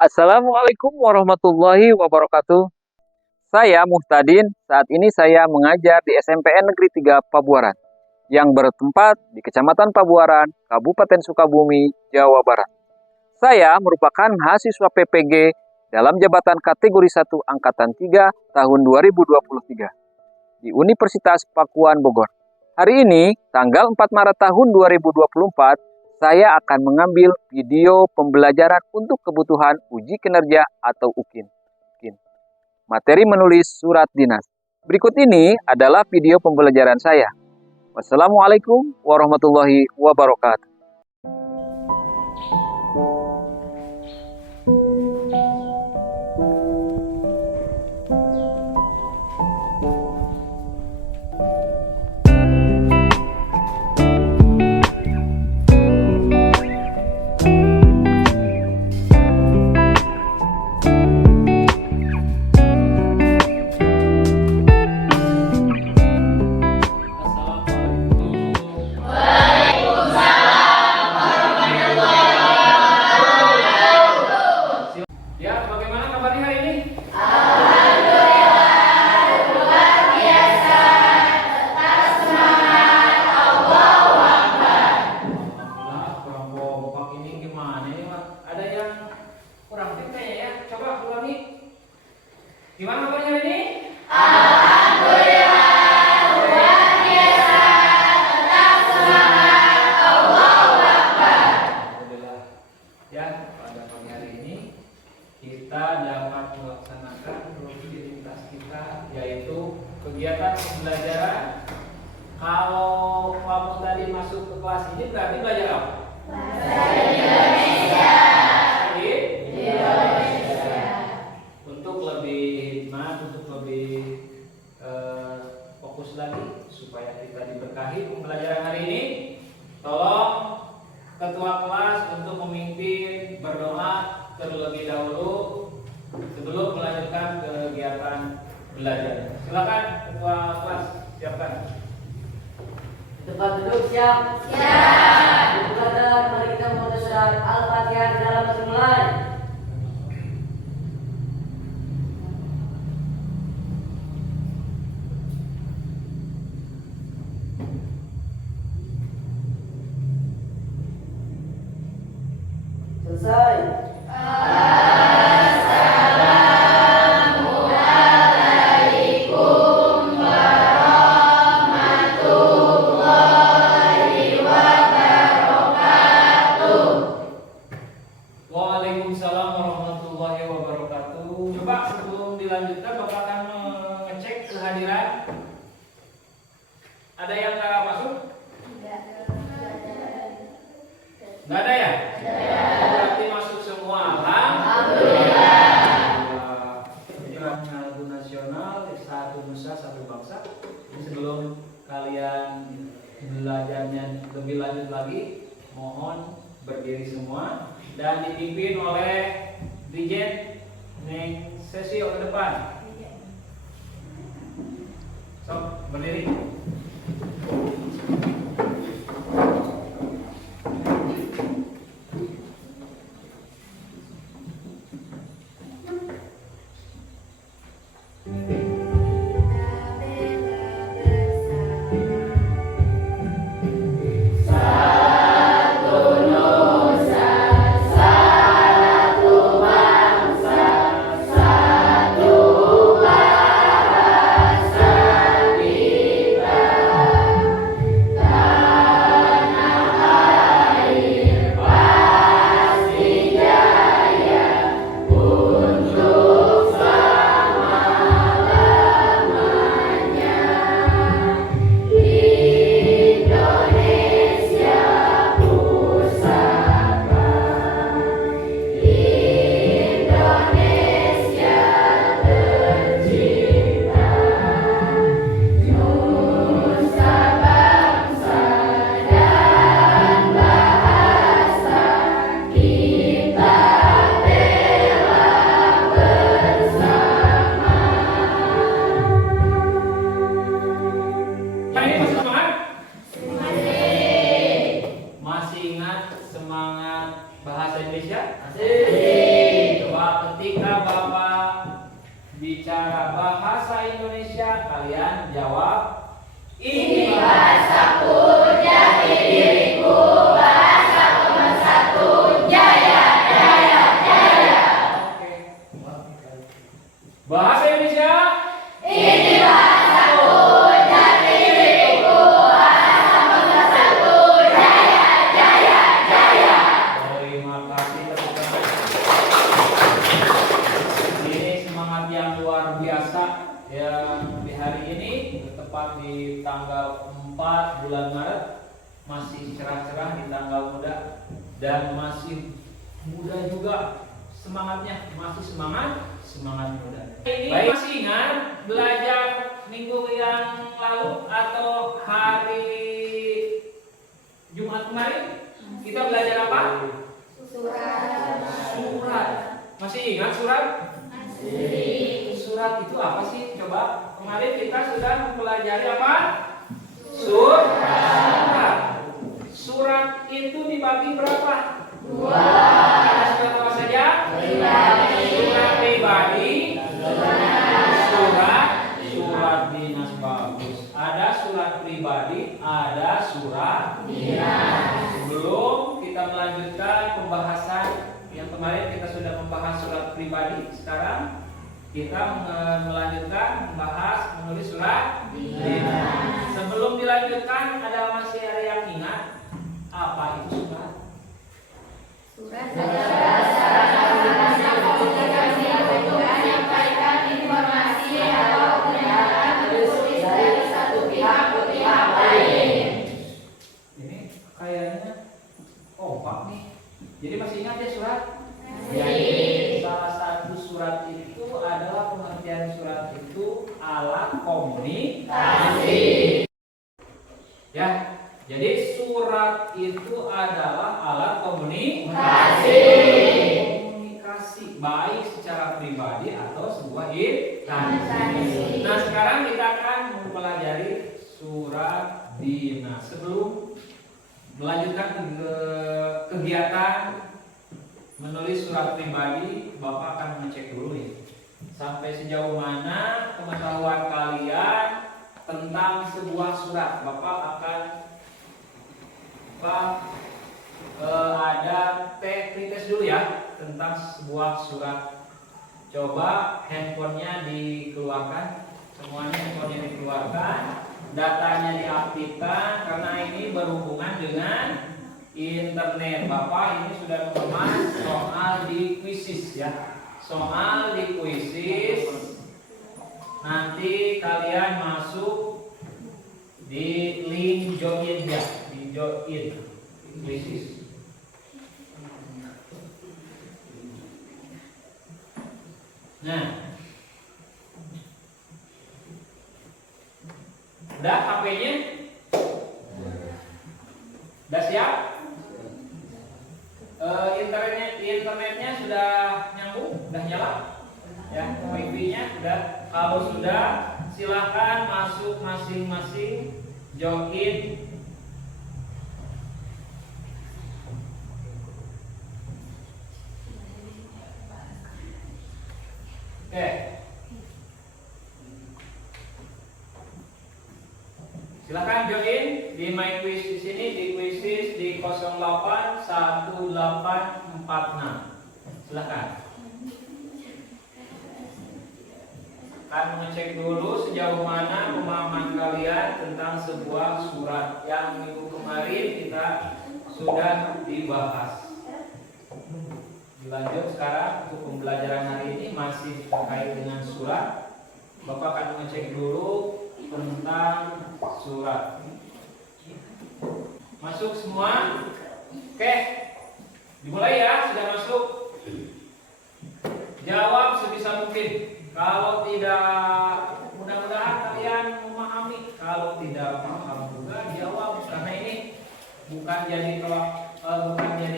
Assalamualaikum warahmatullahi wabarakatuh. Saya Muhtadin, saat ini saya mengajar di SMPN Negeri 3 Pabuaran, yang bertempat di Kecamatan Pabuaran, Kabupaten Sukabumi, Jawa Barat. Saya merupakan mahasiswa PPG dalam jabatan kategori 1 Angkatan 3 tahun 2023 di Universitas Pakuan Bogor. Hari ini, tanggal 4 Maret tahun 2024, saya akan mengambil video pembelajaran untuk kebutuhan uji kinerja atau UKIN. Materi menulis surat dinas. Berikut ini adalah video pembelajaran saya. Wassalamualaikum warahmatullahi wabarakatuh. Gimana kabarnya hari ini? Alhamdulillah, luar biasa, tetap semangat, Allahu Akbar. Alhamdulillah. Ya, pada pagi hari ini kita dapat melaksanakan rutinitas kita, yaitu kegiatan pembelajaran. Kalau kamu tadi masuk ke kelas ini berarti belajar apa? Bahasa Indonesia. Untuk lebih hikmat, untuk lebih fokus lagi supaya kita diberkahi pembelajaran hari ini, tolong ketua kelas untuk memimpin berdoa terlebih dahulu sebelum melanjutkan kegiatan belajar. Silakan ketua kelas, siapkan. Tempat duduk siap. Siap. Brother, mari kita membaca surat Al-Fatihah di dalam mulai. Selesai. Assalamualaikum warahmatullahi wabarakatuh. Waalaikumsalam warahmatullahi wabarakatuh. Coba sebelum dilanjutkan Bapak akan mengecek kehadiran. Ada yang nggak masuk? Nggak ada ya? Berarti masuk semua. Alhamdulillah. Penyerahan lagu nasional Satu Nusa Satu Bangsa. Ini sebelum kalian belajarnya lebih lanjut lagi, mohon berdiri semua dan dipimpin oleh Dirjen Neng Sesio ke depan. Sok berdiri. Satu Nusa, satu Indonesia, kalian jawab ini. Bahasaku jati diriku, bahasa pemersatu jaya, jaya, jaya. Oke. Bahasa Indonesia. Ini bahasaku jati diriku, bahasa pemersatu jaya, jaya, jaya. Terima kasih teman-teman. Ini semangat yang luar biasa yang di hari ini tepat di tanggal 4 bulan Maret, masih cerah-cerah di tanggal muda dan masih muda juga semangatnya, masih semangat muda. Ini baik. Masih ingat belajar minggu yang lalu atau hari Jumat kemarin kita belajar apa? Surat. Masih ingat surat? Surat itu apa sih? Coba kemarin kita sudah mempelajari apa? Surat. Surat itu dibagi berapa? Dua. Ada surat apa saja? Surat pribadi. Surat dinas. Bagus. Ada surat pribadi, ada surat dinas. Sebelum kita melanjutkan pembahasan yang kemarin kita sudah membahas surat pribadi, sekarang kita melanjutkan membahas menulis surat dinas. Sebelum dilanjutkan, masih ada yang ingat apa itu surat? Surat adalah sarana komunikasi untuk menyampaikan informasi atau pernyataan tertulis dari satu pihak ke pihak lain. Ini kayaknya kompak nih. Jadi masih ingat ya surat? Masih. Jadi salah satu surat itu adalah pengertian surat itu alat komunikasi. Ya, jadi surat itu adalah alat komunikasi. Komunikasi baik secara pribadi atau sebuah instansi. Nah, sekarang kita akan mempelajari surat dinas. Sebelum melanjutkan kegiatan menulis surat pribadi, Bapak akan mengecek dulu nih sampai sejauh mana pengetahuan kalian tentang sebuah surat. Bapak akan ada tes dulu ya tentang sebuah surat. Coba handphonenya dikeluarkan, semuanya handphonenya dikeluarkan, datanya diaktifkan karena ini berhubungan dengan internet. Bapak ini sudah mengemas soal di kuisis ya. Soal di kuisis. Nanti kalian masuk di link join ya, di join kuisis. Nah, udah HP-nya? Udah siap? Internetnya sudah nyambung, sudah nyala, ya, wifi-nya sudah. Kalau sudah, silakan masuk masing-masing join. Oke. Silakan join di My Quiz di sini, di Quizis di 081846. Silakan. Akan mengecek dulu sejauh mana pemahaman kalian tentang sebuah surat yang minggu kemarin kita sudah dibahas. Dilanjut sekarang untuk pembelajaran hari ini masih terkait dengan surat. Bapak akan mengecek dulu tentang surat. Masuk semua? Oke. Dimulai ya, sudah masuk. Jawab sebisa mungkin. Kalau tidak, mudah-mudahan kalian memahami. Kalau tidak paham juga jawab, karena ini bukan jadi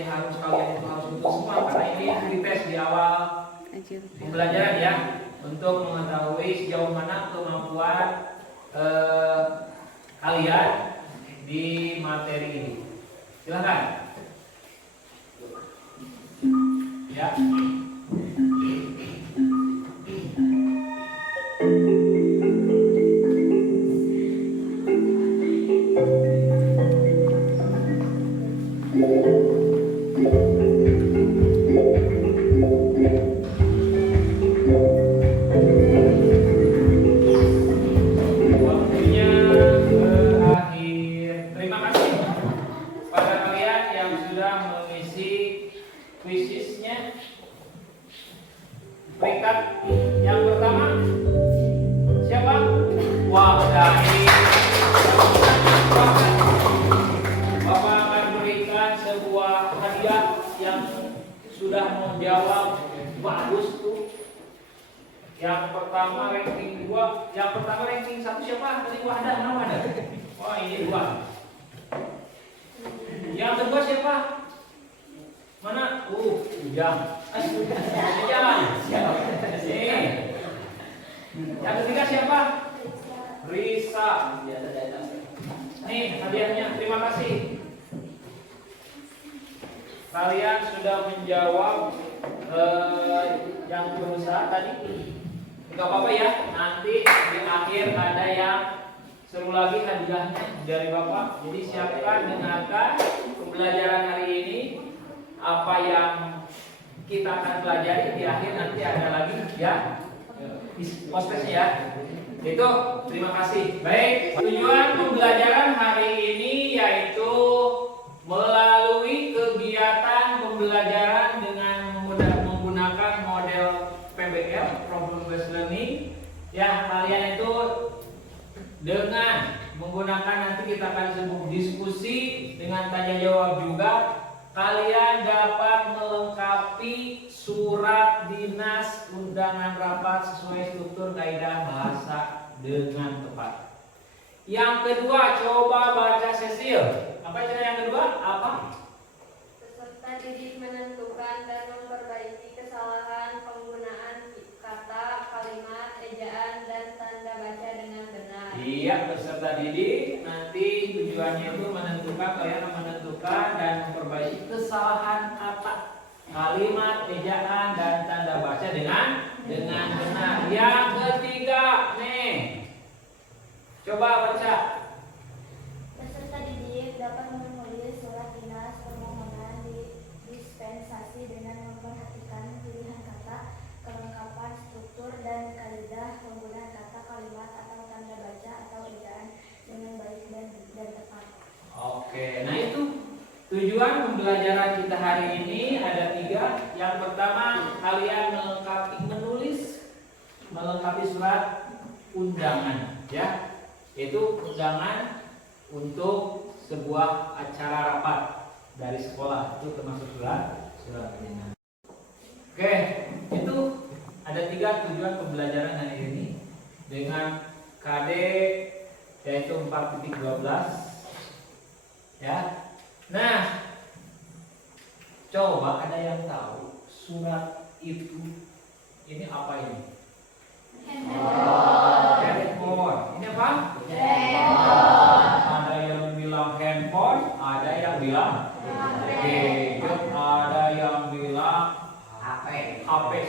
harus kalian itu harus untuk semua, karena ini dites di awal pembelajaran ya, untuk mengetahui sejauh mana kemampuan kalian di materi ini. Silakan. Ya. Waktunya berakhir. Terima kasih pada kalian yang sudah mengisi kuisisnya. Peringkat yang pertama siapa? Wah, dari Bapak akan berikan sebuah hadiah yang sudah menjawab bagus tuh. Yang pertama ranking 2, yang pertama ranking 1 siapa? Tadi gua ada, nama ada. Oh, ini 2. Yang kedua siapa? Mana? Ujang. Ujang. Nih. Yang ketiga siapa? Risa. Nih hadiahnya, terima kasih. Kalian sudah menjawab yang berusaha tadi. Enggak apa-apa ya, nanti di akhir ada yang seru lagi hadiahnya dari Bapak. Jadi siapkan, dengarkan pembelajaran hari ini. Apa yang kita akan pelajari di akhir nanti ada lagi ya. Postesnya ya. Itu terima kasih. Baik, tujuan pembelajaran hari ini yaitu melalui kegiatan pembelajaran dengan menggunakan model PBL (Problem Based Learning). Ya, kalian itu dengan menggunakan, nanti kita akan sebut diskusi dengan tanya jawab juga. Kalian dapat melengkapi surat dinas undangan rapat sesuai struktur kaidah bahasa dengan tepat. Yang kedua, coba baca Cecil. Apa cara yang kedua? Apa? Peserta didik menentukan dan memperbaiki kesalahan penggunaan kata, kalimat, ejaan, dan tanda baca dengan benar. Iya, peserta didik nanti tujuannya itu menentukan, kalian menentukan dan memperbaiki kesalahan kata, kalimat, ejaan, dan tanda baca dengan benar. Yang ketiga, nih, coba baca. Peserta didik dapat menulis surat dinas permohonan dispensasi dengan memperhatikan pilihan kata, kelengkapan struktur dan kaidah penggunaan kata, kalimat atau tanda baca atau ejaan dengan baik dan tepat. Oke, nah itu tujuan pembelajaran kita hari ini ada 3. Yang pertama, kalian melengkapi surat undangan, ya. Itu undangan untuk sebuah acara rapat dari sekolah, itu termasuk surat undangan. Oke, itu ada 3 tujuan pembelajaran hari ini dengan KD yaitu 4.12. Ya. Nah, coba ada yang tahu surat itu ini apa ini? Handphone. Ini apa? Ada yang bilang handphone, ada yang bilang gadget, ada yang bilang HP.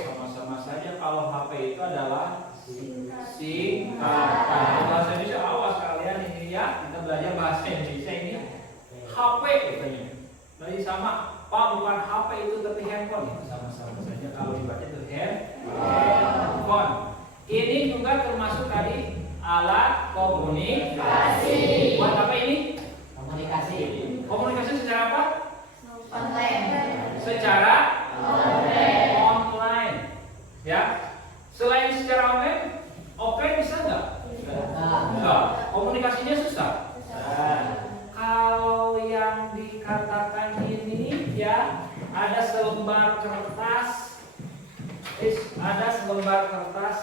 Sama-sama saja. Kalau HP itu adalah singkatan. Bahasa Indonesia, awas kalian ini ya, kita belajar bahasa Indonesia ini. HP katanya. Jadi sama, Pak, bukan HP itu tapi handphone. Itu sama-sama saja kalau dibaca itu handphone. Ini juga termasuk tadi alat komunikasi. Buat apa ini? Komunikasi. Komunikasi secara apa? Online. Secara online. Ya. Selain secara online, offline bisa nggak? Enggak. Komunikasinya susah. Kalau yang dikatakan ini ya ada selembar kertas,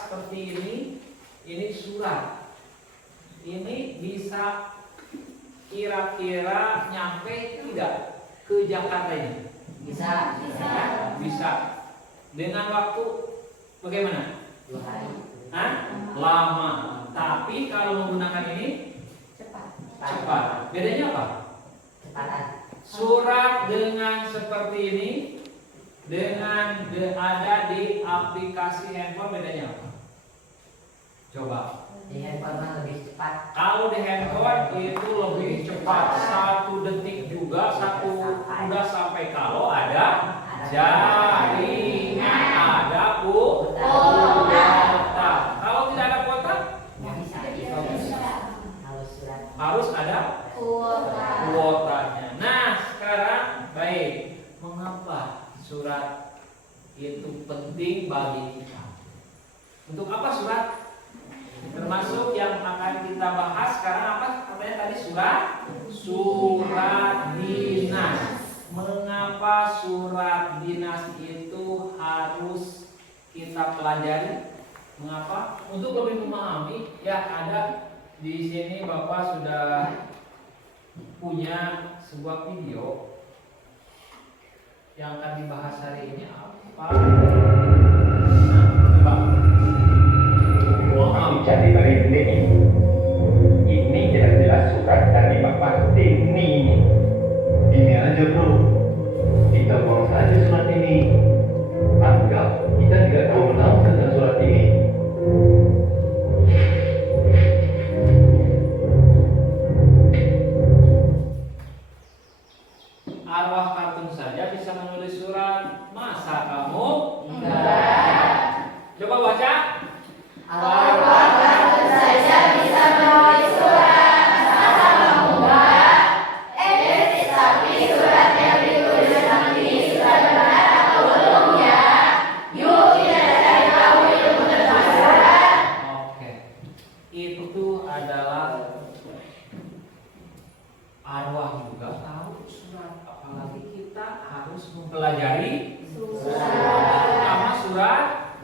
seperti ini surat. Ini bisa kira-kira nyampe tidak ke Jakarta ini? Bisa. Dengan waktu bagaimana? 2 hari. Lama. Tapi kalau menggunakan ini cepat. Bedanya apa? Cepatan. Surat dengan seperti ini dengan ada di aplikasi handphone bedanya apa? Coba. Di handphone mah lebih cepat. Kalau di handphone itu lebih cepat, 1 detik juga, udah sampai kalau ada jaringan. pribadi kita. Untuk apa surat? Termasuk yang akan kita bahas sekarang apa? Katanya tadi surat dinas. Mengapa surat dinas itu harus kita pelajari? Mengapa? Untuk lebih memahami, ya ada di sini Bapak sudah punya sebuah video yang akan dibahas hari ini apa? Nah, coba. Wow, jadi merinding. Ini jelas-jelas surat dari Pak Martini. Ini aja bro, kita buang saja surat ini. Anggap kita tidak tahu menau tentang surat ini. Arwah kartun saja bisa menulis surat. Masa kamu? Enggak. Coba baca. Arwah kartun saja bisa menulis surat. Masa kamu enggak? Tapi surat yang ditulis nanti sudah benar atau belum ya? Yuk kita cari tahu ilmu tentang surat. Oke. Itu adalah arwah juga tahu surat. Apalagi kita harus mempelajari terutama surat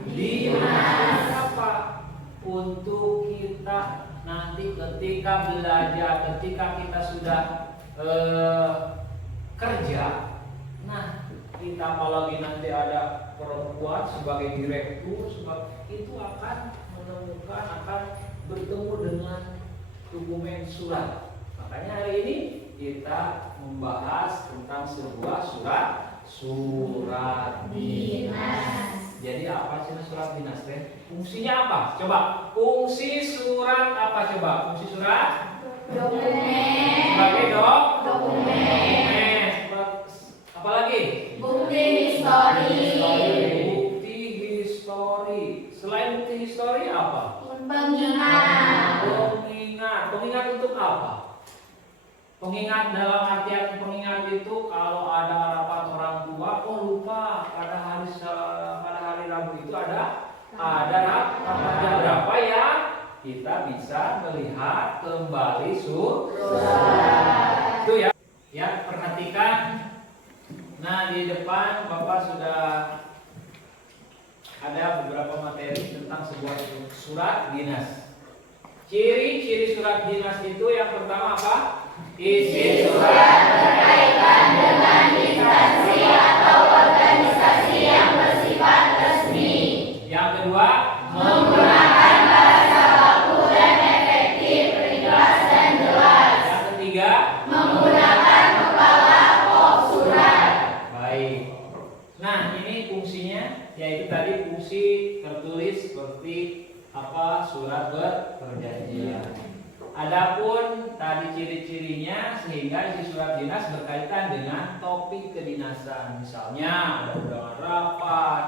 dinas. Apa? Untuk kita nanti ketika belajar, ketika kita sudah kerja, nah kita apalagi nanti ada perempuan sebagai direktur, itu akan menemukan, akan bertemu dengan dokumen surat. Makanya hari ini kita membahas tentang sebuah surat dinas. Jadi apa sih surat dinas teh? Fungsinya apa? Coba. Fungsi surat apa coba? Fungsi surat? Dokumen. Sebagai Dokumen. Apalagi? Bukti histori. Bukti histori. Selain bukti histori apa? Pengingat. Pengingat. Pengingat untuk apa? Pengingat dalam artian pengingat itu kalau ada rapat orang tua, oh lupa pada hari Rabu itu ada rapat jam berapa ya? Kita bisa melihat kembali surat. Itu ya. Ya, perhatikan. Nah, di depan Bapak sudah ada beberapa materi tentang sebuah surat dinas. Ciri-ciri surat dinas itu yang pertama apa? Isi surat Berkaitan dengan instansi atau organisasi yang bersifat resmi. Yang kedua, Menggunakan bahasa baku dan efektif, ringkas dan jelas. yang ketiga, Menggunakan kepala pok surat. baik. Nah, ini fungsinya yaitu tadi fungsi tertulis seperti apa surat perjanjian. Adapun tadi ciri-cirinya sehingga isi surat dinas berkaitan dengan topik kedinasan. Misalnya ada undangan rapat,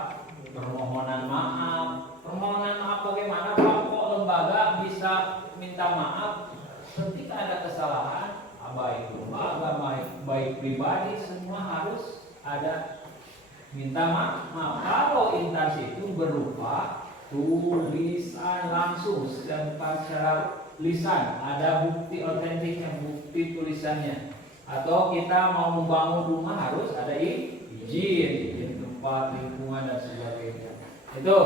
permohonan maaf. Permohonan maaf bagaimana Pak? Kok lembaga bisa minta maaf ketika ada kesalahan? Baik lembaga, baik pribadi, semua harus ada minta maaf. Kalau instansi itu berupa tulisan langsung, sedangkan secara lisan ada bukti otentiknya, bukti tulisannya. Atau kita mau membangun rumah harus ada izin tempat, lingkungan dan sebagainya. Itu.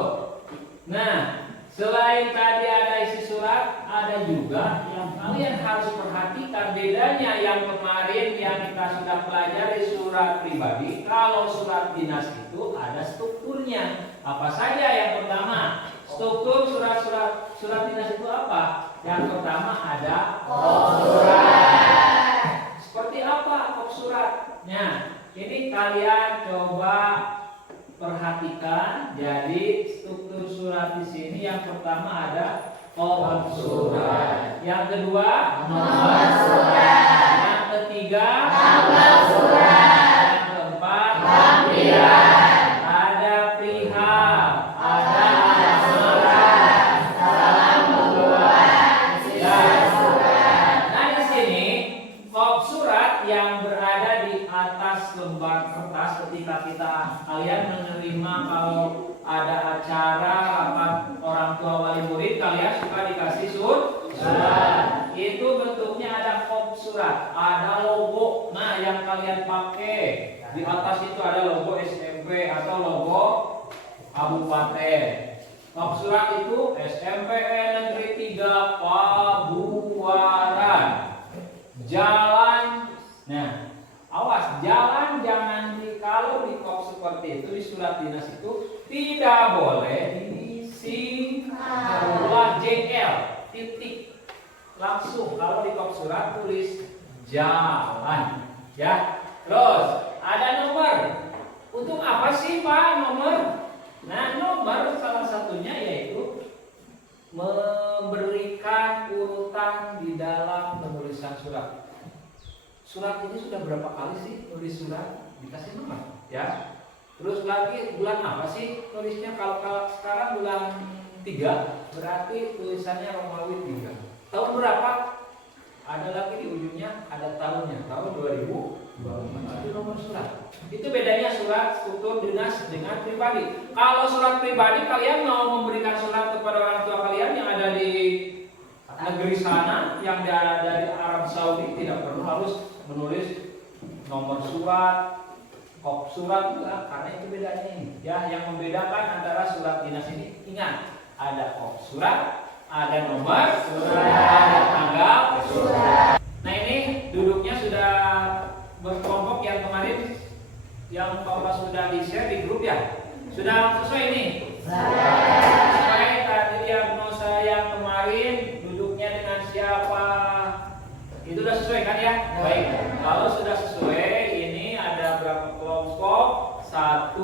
Nah, selain tadi ada isi surat, ada juga yang kalian harus perhatikan bedanya yang kemarin yang kita sudah pelajari surat pribadi. Kalau surat dinas itu ada strukturnya. Apa saja yang pertama? Struktur surat dinas itu apa? Yang pertama ada kop surat. Seperti apa kop suratnya? Ini kalian coba perhatikan. Jadi struktur surat di sini yang pertama ada kop surat. Yang kedua nomor surat. Yang ketiga tanggal surat. Yang keempat lampiran. Ada perihal. Ada surat. Salam membuat surat. Nah di sini kop surat yang berada di atas lembar kertas ketika kalian menerima kalau ada acara rapat orang tua wali murid kalian suka dikasih surat. Itu bentuknya ada kop surat, ada logo. Nah, yang kalian pakai di atas itu ada logo SMP atau logo kabupaten. Kop surat itu SMPN Negeri 3 Pabuaran. Jalan, nah awas, jalan jangan kalau di kop seperti itu di surat dinas itu tidak boleh diisi bola JL titik, langsung kalau di kop surat tulis jalan ya. Terus ada nomor. Untuk apa sih Pak nomor? Nah, nomor salah satunya yaitu memberikan urutan di dalam penulisan surat. Surat ini sudah berapa kali sih tulis surat? Dikasih nomor ya. Terus lagi bulan apa sih tulisnya? Kalau sekarang bulan 3 berarti tulisannya Romawi 3. Tahun berapa? Ada lagi di ujungnya ada tahunnya, tahun 2024. Itu nomor surat. Itu bedanya surat struktur dinas dengan pribadi. Kalau surat pribadi kalian mau memberikan surat kepada orang tua kalian yang ada di negeri sana, yang ada dari Arab Saudi, tidak perlu harus menulis nomor surat, kop surat juga, karena itu bedanya ini. Ya, yang membedakan antara surat dinas ini, ingat, ada kop surat, ada nomor surat, ada tanggal surat. Nah, ini duduknya sudah berkelompok yang kemarin yang Bapak sudah di-share di grup ya. Sudah sesuai ini? Sesuai tadi diagnosa yang kemarin duduknya dengan siapa? Itu sudah sesuai kan ya? Baik. Kalau sudah sesuai, ini ada berapa kelompok? 1.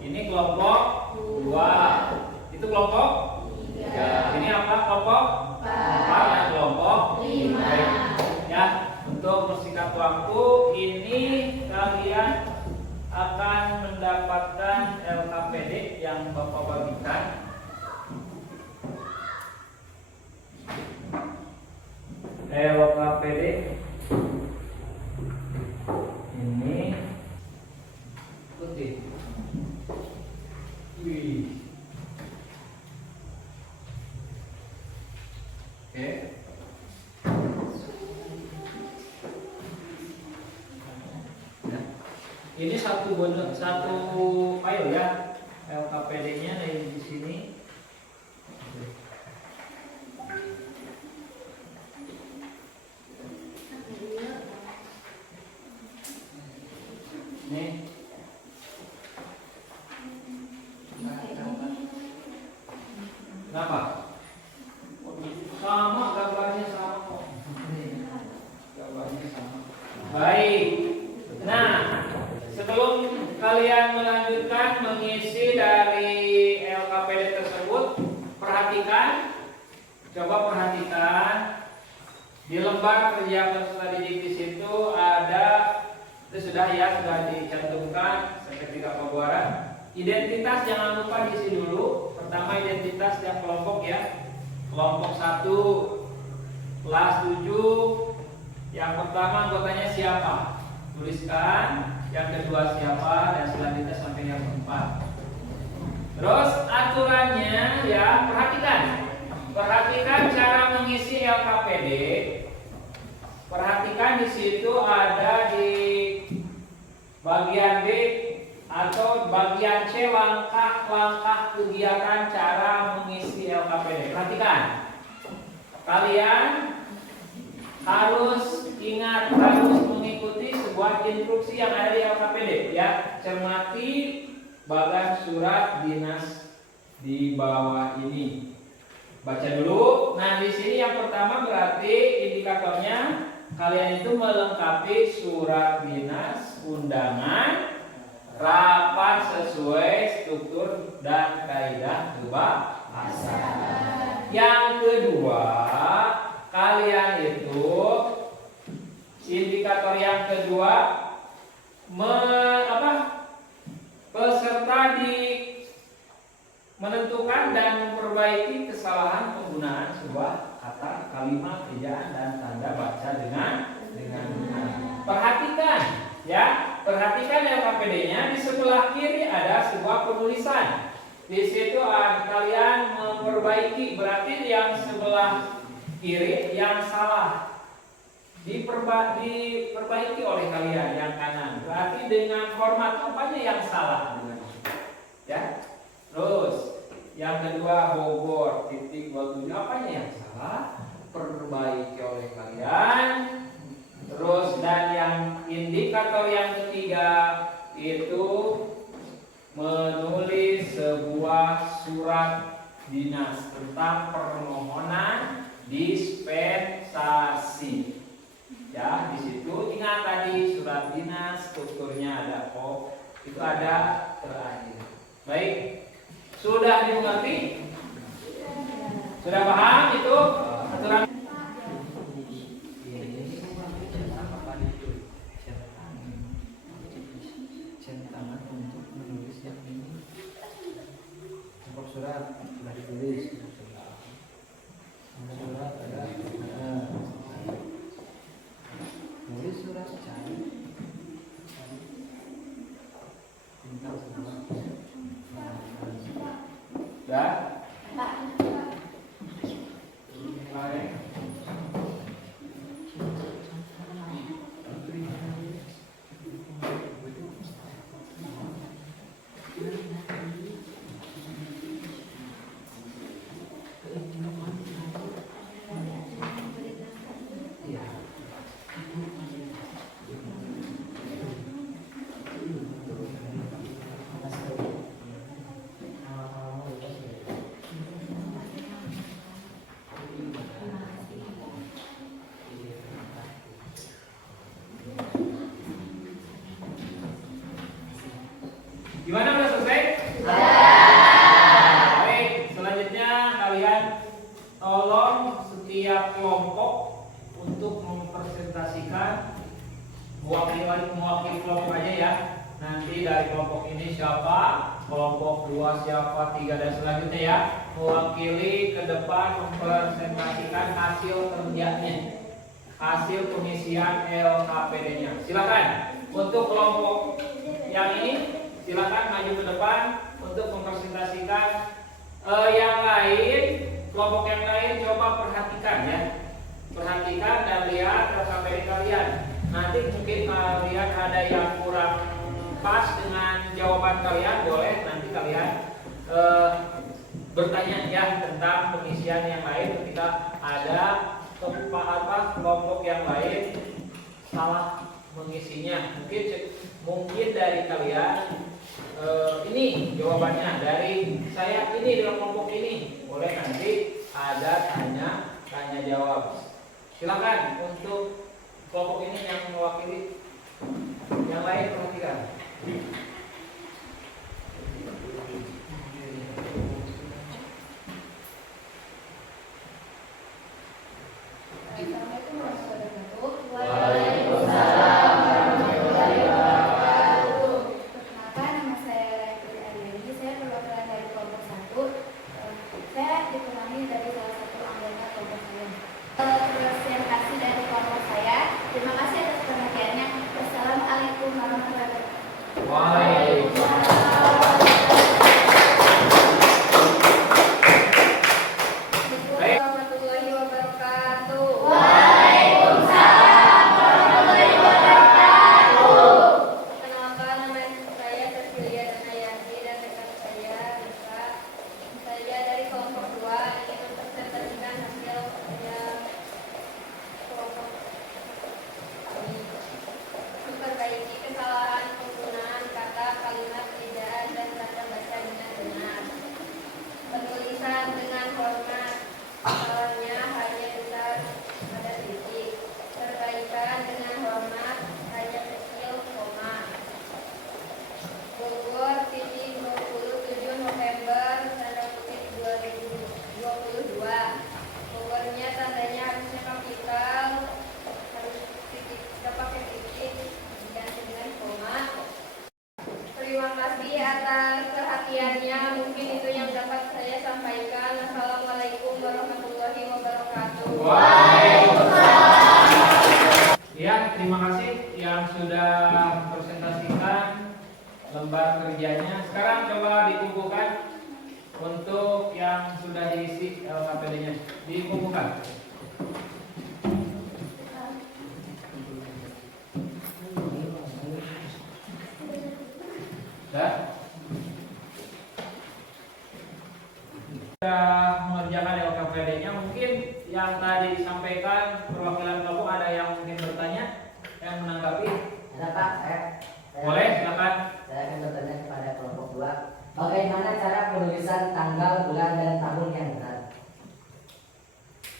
Ini kelompok 2. Itu kelompok 3. Ini apa kelompok? 4. Dan kelompok 5. Baik. Ya, untuk persingkat waktu ini kalian akan mendapatkan LKPD yang Bapak bagikan. LKPD ini putih. Wih. Oke. Ini satu file ya, LKPD-nya di sini. Nih. Kenapa? Sama gambarnya sama kok. Gambarnya sama. Baik. Nah, sebelum kalian melanjutkan mengisi dari LKPD tersebut, coba perhatikan di lembar kerja peserta didik di situ ada, itu sudah dicantumkan SMP 3 Pabuaran. Identitas jangan lupa diisi dulu. Pertama identitas setiap kelompok ya. Kelompok 1 kelas 7. Yang pertama anggotanya siapa? Tuliskan. Yang kedua siapa, dan selanjutnya sampai yang keempat. Terus aturannya ya, perhatikan cara mengisi LKPD. Perhatikan di situ ada di bagian B atau bagian C langkah-langkah kegiatan cara mengisi LKPD. Perhatikan, kalian harus ingat, harus mengikuti sebuah instruksi yang ada di LKPD ya. Cermati bagan surat dinas di bawah ini. Baca dulu. Nah, di sini yang pertama berarti indikatornya kalian itu melengkapi surat dinas, undangan, rapat sesuai struktur dan kaidah kebahasaan. Yang kedua, kalian itu indikator yang kedua peserta menentukan dan memperbaiki kesalahan penggunaan sebuah kata, kalimat, ejaan dan tanda baca dengan benar. Perhatikan ya, perhatikan LKPD-nya, di sebelah kiri ada sebuah penulisan. Di situ kalian memperbaiki, berarti yang sebelah kiri yang salah diperbaiki oleh kalian yang kanan. Berarti dengan hormat apanya yang salah ya. Terus yang kedua Bogor titik 27 apanya yang salah? Perbaiki oleh kalian. Terus dan yang indikator yang ketiga itu menulis sebuah surat dinas tentang permohonan dispensasi. Ya, di situ ingat tadi surat dinas strukturnya ada itu ada terakhir. Baik, sudah dimengerti? Sudah paham itu aturan? Surat sudah ditulis, surat ada, tulis surat cari, tinggal semua, dah. Gimana, udah selesai? Baik, selanjutnya kalian tolong setiap kelompok untuk mempresentasikan mewakili kelompok aja ya. Nanti dari kelompok ini siapa, kelompok 2 siapa, 3 dan selanjutnya ya. Mewakili ke depan mempresentasikan hasil kerjanya, hasil pengisian LKPD-nya. Silakan untuk kelompok yang ini. Silakan maju ke depan untuk mempresentasikan. Yang lain, kelompok yang lain coba perhatikan ya, perhatikan dan lihat LKPD kalian. Nanti mungkin kalian ada yang kurang pas dengan jawaban kalian, boleh nanti kalian bertanya ya tentang pengisian yang lain ketika ada kelompok yang lain salah mengisinya. Mungkin dari kalian ini jawabannya dari saya ini dalam kelompok ini, boleh nanti ada tanya jawab. Silakan untuk kelompok ini yang mewakili, yang lain perhatikan. Assalamualaikum warahmatullahi wabarakatuh. Waalaikumsalam warahmatullahi wabarakatuh. Perkenalkan, nama saya Raifuddin Ariani. Saya perwakilan dari kelompok 1. Saya ditemani dari salah satu anggota kelompok saya. Presentasi dari kelompok saya. Terima kasih atas perhatiannya. Wassalamualaikum warahmatullahi wabarakatuh. yang sudah diisi LKPD-nya? Dikumpulkan. Sudah? Sudah mengerjakan LKPD-nya. Mungkin yang tadi disampaikan perwakilan kelompok ada yang mungkin bertanya, yang menanggapi? Ada Pak, Boleh, silakan. saya akan bertanya kepada kelompok 2. Bagaimana cara penulisan tanggal, bulan, dan tahun yang benar?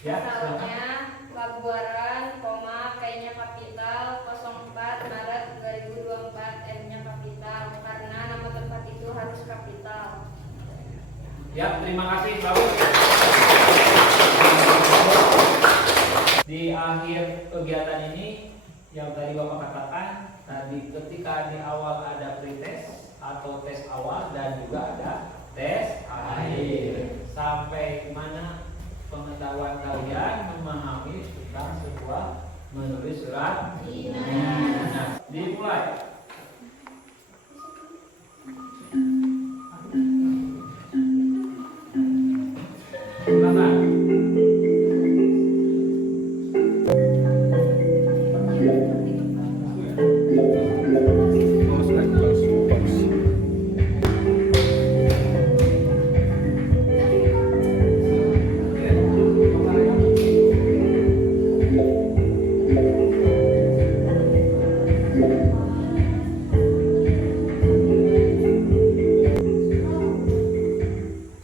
Ya, silakan. Misalnya Pabuaran, P-nya kapital, 04 Maret 2024, M-nya kapital, karena nama tempat itu harus kapital. Ya, terima kasih. Bagus. Di akhir kegiatan ini yang tadi Bapak katakan, tadi ketika di awal ada pretest atau tes awal dan juga ada tes akhir. Sampai mana pengetahuan kalian memahami tentang sebuah menulis surat dinas. Nah, dimulai. Silakan.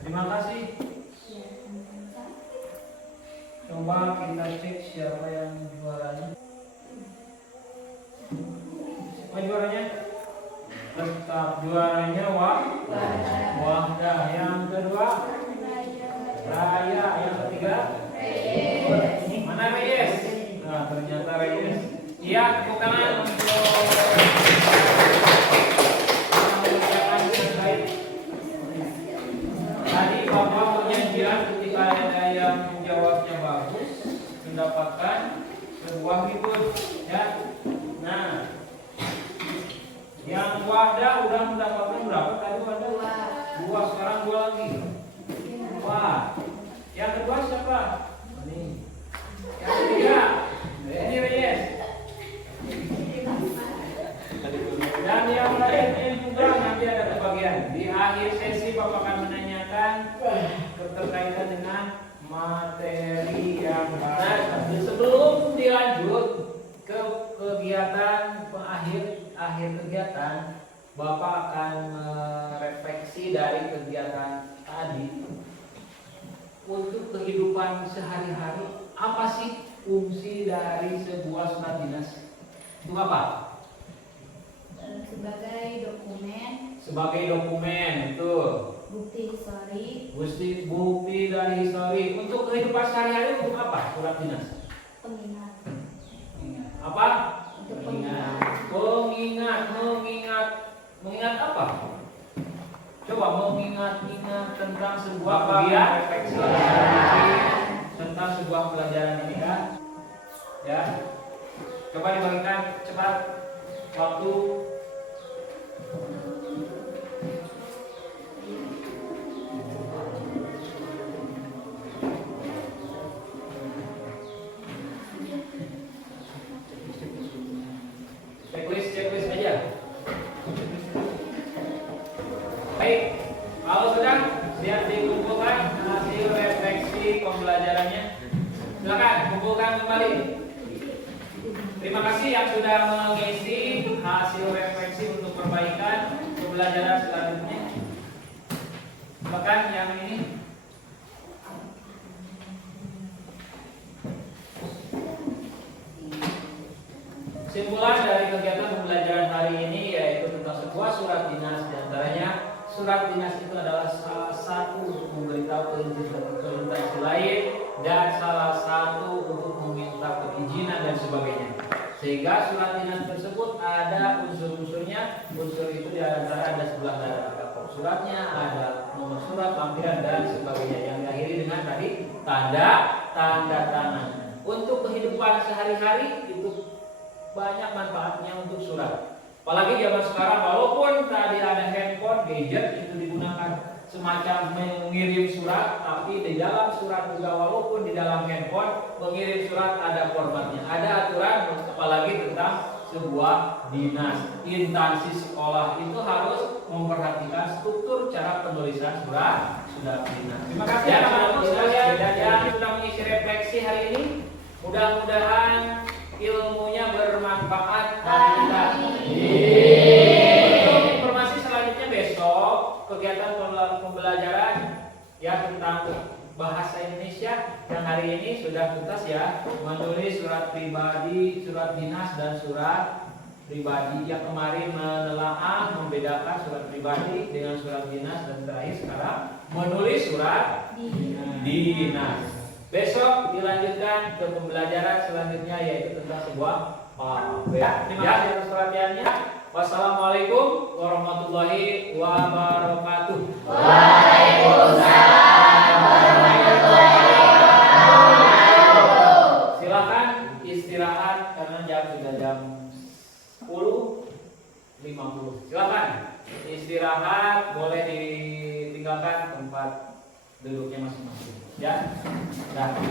Terima kasih. Coba kita cek siapa yang juaranya. Siapa juaranya? Tetap juaranya Wahdah. Yang kedua Raya. Yang ketiga mana Reyes? Nah, ternyata Reyes. Iya, tepuk tangan untuk mengucapkan yang baik. Tadi Bapak perjanjian ketika ada yang menjawabnya bagus mendapatkan sebuah ribut, ya. Nah, yang Wahdah udah mendapatkan berapa tadi Wahdah? 2, sekarang 2 lagi. Wah, yang kedua siapa? Ini. Yang ketiga, ini Reyes. Dan yang lain ini juga nanti ada kebagian. Di akhir sesi Bapak akan menanyakan keterkaitan dengan materi yang baru. Sebelum dilanjut ke kegiatan akhir kegiatan, Bapak akan merefleksi dari kegiatan tadi untuk kehidupan sehari-hari. Apa sih fungsi dari sebuah surat dinas? Itu apa? Sebagai dokumen, Sebagai dokumen, itu bukti histori, bukti dari histori. Untuk kehidupan sehari-hari untuk apa surat dinas? pengingat. Apa? Untuk Mengingat apa? Coba mengingat tentang sebuah kegiatan, tentang sebuah pelajaran ini kan? Ya. Coba dibagikan cepat waktu. Checklist aja. Baik, kalau sudah siap dikumpulkan hasil refleksi pembelajarannya, silakan kumpulkan kembali. Terima kasih yang sudah mengisi hasil refleksi untuk perbaikan pembelajaran selanjutnya. Silakan yang ini. Kesimpulan dari kegiatan pembelajaran hari ini yaitu tentang sebuah surat dinas. Di antaranya surat dinas itu adalah salah satu untuk memberitahu perizinan lain dan salah satu untuk meminta perizinan dan sebagainya. Sehingga surat dinas tersebut ada unsur-unsurnya. Unsur itu di antara ada sebelah darah, ada pokok suratnya, ada nomor surat, lampiran dan sebagainya yang diakhiri dengan tadi tanda tangan. Untuk kehidupan sehari-hari itu banyak manfaatnya untuk surat. Apalagi zaman sekarang, walaupun tadi ada handphone, gadget itu digunakan, semacam mengirim surat, tapi di dalam surat juga walaupun di dalam handphone mengirim surat ada formatnya, ada aturan, apalagi tentang sebuah dinas, instansi sekolah itu harus memperhatikan struktur cara penulisan surat dinas. Terima kasih anak-anak sekalian yang sudah mengisi refleksi hari ini. Mudah-mudahan ilmunya bermanfaat bagi kita. Untuk informasi selanjutnya besok kegiatan pembelajaran ya tentang bahasa Indonesia yang hari ini sudah tuntas ya, menulis surat pribadi, surat dinas dan surat pribadi. Yang kemarin menelaah membedakan surat pribadi dengan surat dinas dan terakhir sekarang menulis surat dinas. Besok dilanjutkan ke pembelajaran selanjutnya yaitu tentang sebuah terima kasih atas perhatiannya. Wassalamualaikum warahmatullahi wabarakatuh. Waalaikumsalam warahmatullahi wabarakatuh. Silakan istirahat karena sudah jam 10.50. Silakan istirahat, boleh ditinggalkan tempat duduknya masing-masing. Ya. Dah.